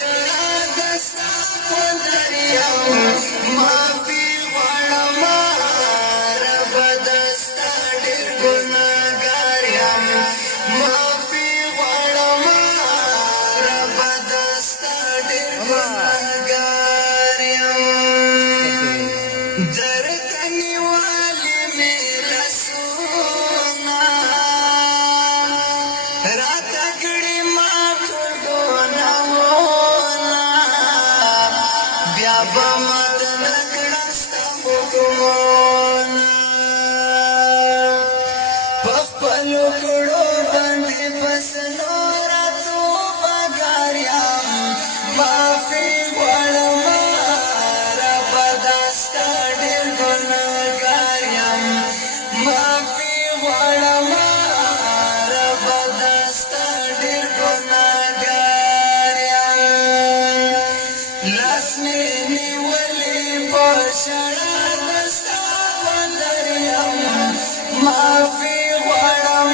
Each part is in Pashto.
دستا پندریم معافی غواړم رب دستا ډېر ګناهګار یم معافي غواړم رب دستا ډېر ګناهګار یم درته نیولې مې لاسونه راته کړي معاف ټول ګناهونه بیا به مات نه کړم ستا حکمونه په خپلو کړو باندې بس نوره توبهګار یم معافي غواړم ربه دا ستا ډېر ګناهګار یم معافي غواړم ربه دا ستا ډېر ګناهګار یم لاس مې نیولې په ژړا د ستا بندر یم معافي غواړم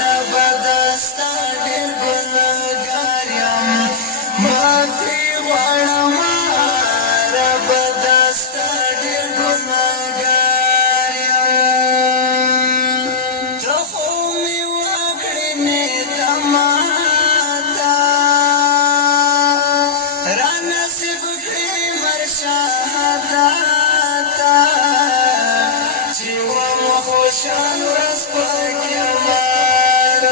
ربه دا ستا ډېر ګناهګار یم معافي غواړم ربه دا ستا ډېر ګناهګار یم ته خو مې وکړې نیته ماته را نصیب کړې مرشهادته چې وم خوشحال ورځ په قیامت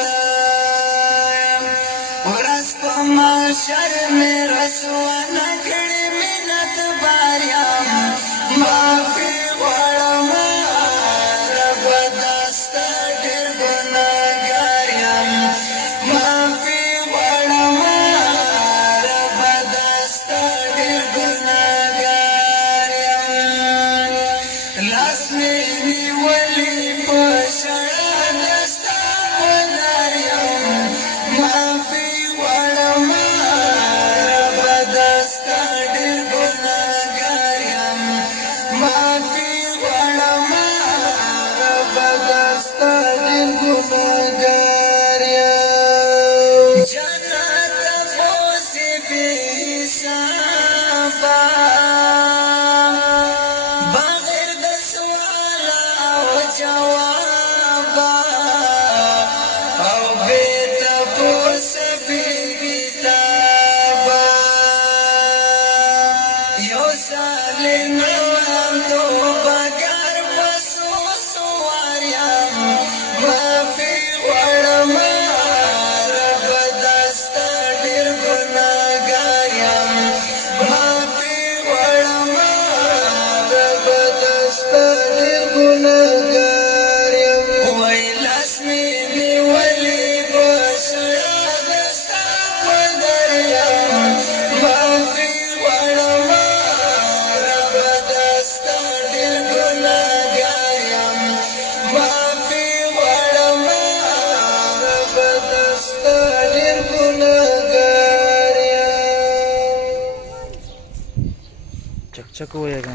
ورځ په محشر مې رسوا نه کړې منت بار یم معافي غواړم ربه دا ستا ډېر ګناهګار یم معافي غواړم ربه دا ستا ډېر ګناهګار یم لاس مې نیولې په ژړا د ستا بندر یم معافي غواړم ربه دا ستا ډېر ګناهګار یم معافي غواړم ربه دا ستا ډېر ګناهګار یم جنت بوځې بې حسابه بغیر د سوال او جوابه او بې تپوسه بې کتابه یو ظالم هم توبهګار په څو سوار یم معافي غواړم ربه دا ستا ډېر ګناهګار یم معافي غواړم ربه دا ستا ډېر ګناهګار یم وای لاس مې نیولې په ژړا د ستا بندر یم معافي غواړم ربه دا ستا ډېر ګناهګار یم معافي غواړم ربه دا ستا ډېر ګناهګار یم चक चक होएगा